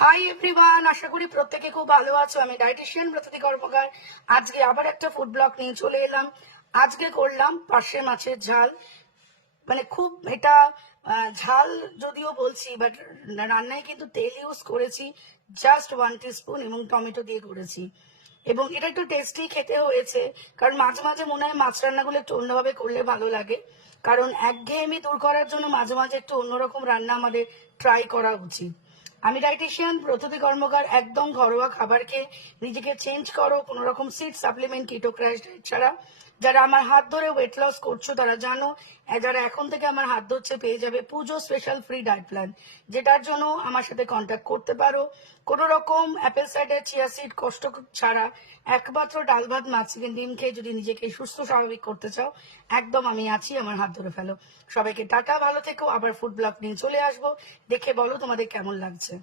Hi everyone, আশা করি প্রত্যেকে খুব ভালো আছো। আমি ডায়েটিশিয়ান প্রতিদি কর্মকার। আজকে আবার একটা ফুড ব্লগ নিয়ে চলে এলাম। আজকে করলাম পার্শে মাছের ঝাল। মানে খুব এটা ঝাল যদিও বলছি, বাট রান্নায় কিন্তু তেল ইউজ করেছি জাস্ট 1 টিস্পুন এবং টমেটো দিয়ে করেছি। এবং এটা একটু টেস্টি খেতে হয়েছে, কারণ মাঝে মাঝে মনে হয় মাছ রান্নাগুলো একটু অন্যভাবে করলে ভালো লাগে। কারণ একঘেয়েমি দূর করার জন্য মাঝে মাঝে একটু অন্যরকম রান্না আমাদের ট্রাই করা উচিত। আমি ডায়েটিশিয়ান প্রতিদি কর্মকার। একদম ঘরোয়া খাবার খেয়ে নিজেকে চেঞ্জ করো, কোনো রকম সিড সাপ্লিমেন্ট কিটো ক্র্যাশ ডায়েট ছাড়া। যারা আমার হাত ধরে ওয়েট লস করছো তারা জানো, যারা এখন থেকে আমার হাত ধরছে পেয়ে যাবে পুজো স্পেশাল ফ্রি ডায়েট প্ল্যান, যেটার জন্য আমার সাথে কন্ট্যাক্ট করতে পারো। কোনো রকম অ্যাপেল সাইডার চিয়া সিড কষ্ট ছাড়া একমাত্র ডাল ভাত মাছ চিকেন ডিম খেয়ে যদি নিজেকে সুস্থ স্বাভাবিক করতে চাও, একদম আমি আছি, আমার হাত ধরে ফেলো। সবাইকে টাটা, ভালো থেকো। আবার ফুড ব্লগ নিয়ে চলে আসবো, দেখে বলো তোমাদের কেমন লাগছে।